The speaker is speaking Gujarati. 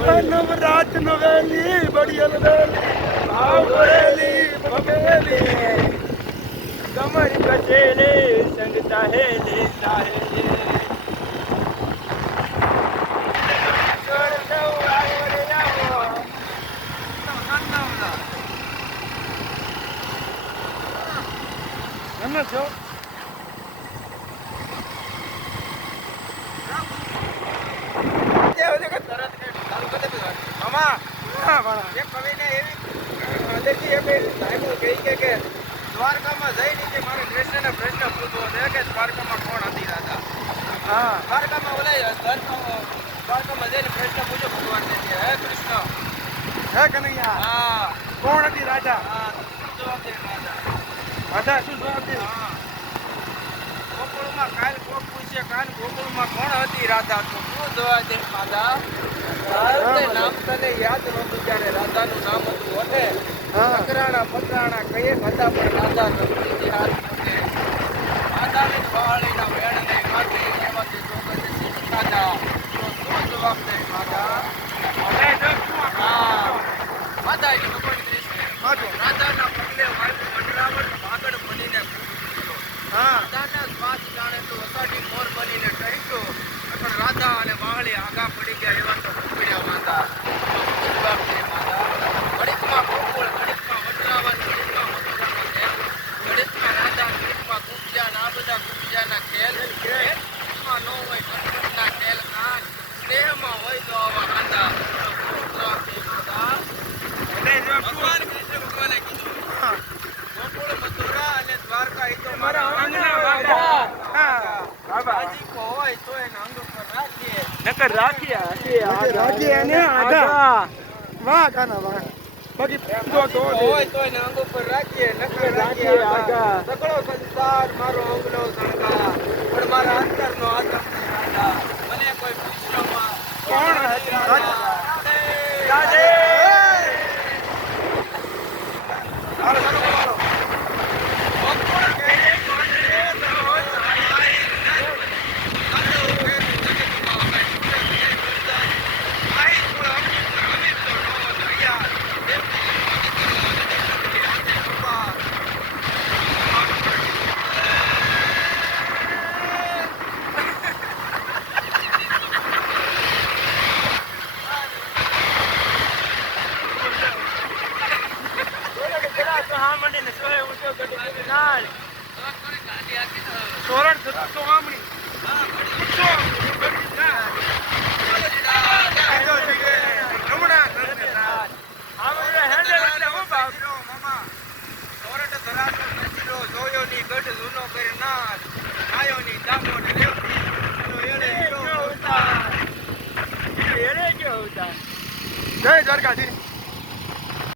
નવરાત નવેલી બડિયલ વેલી આવરેલી બબેલી કમર કચેલે સંગ સાહેલી સાહેલી છો દ્વારકામાં જઈને કે મારે કૃષ્ણને પ્રશ્ન પૂછવો છે કે દ્વારકામાં કોણ હતી રાજા? હા, દ્વારકામાં દ્વારકામાં જઈને પ્રશ્ન પૂછો ભગવાનને કે હે કૃષ્ણ, હે કનૈયા, હા કોણ હતી રાજા? હા, શું જવાબ દે રાજા? રાજા શું જવાબ દે? હા, ગોકુળમાં કાલ કોક પૂછે કાન ગોકુળમાં કોણ હતી રાજા? તો શું જવાબ દે રાજા? નામ તને યાદ નહોતું ત્યારે રાજાનું નામ હતું ઓઠે. અકરાણા પકરાણા કયે હતા પણ રાજા નમતી હાથ મોટે. રાજાની વાળીના વેણને કાઢે એમાંથી જોગને શીખતા. તો શું જવાબ દે રાજા? હા, માતાજી ભગવાન કૃષ્ણ રાજાના પગલે વાયુ મંડરાવર ભાગડ બનીને રાજાના શ્વાસ જાણે તો વસાડી મોર બનીને ટહેક્યો. પણ રાધા અને વાળી આગા પડી ગયા એવા તો ઉકળ્યા માતા. જવાબ દે માતા. ઘડીકમાં ગોકુળ, ઘડીકમાં વજરાવન, ઘડીકમાં મથુરાનો ખેલ, ઘડીકમાં રાધા, ઘડીકમાં કુંભજા, આ બધા કુંભજાના ખેલ. ઘડીકમાં નો હોય ગણપતના ખેલ કાન, દેહમાં હોય તો આવા કાંદા. જવાબ દે માતા. ભગવાન કૃષ્ણ ભગવાને કીધું ગોકુળ, મથુરા અને દ્વારકા એ તો મારા અંગના રાજા. રાજી કો હોય તો એના અંગ પર રાખીએ, નકર રાખીએ અને આધા. વાહ કાના વાહ. બાકી તો હોય તો એના અંગ ઉપર રાખીએ, નકર રાખીએ આધા. સગળો સંસાર મારો અંગનો શણગાર, પણ મારા અંતરનો આદમ છે રાજા. મને કોઈ પૂછવામાં કોણ હતી રાજા? રાધે. હાલો ચાલો બોલો. ગોકુળ કહે કોને દરોજ આઈ આદો કે જગતમાં કઈ આઈ કુળમ અમિત તો નો દયા દેવતી જય દ્વારકાધીશ.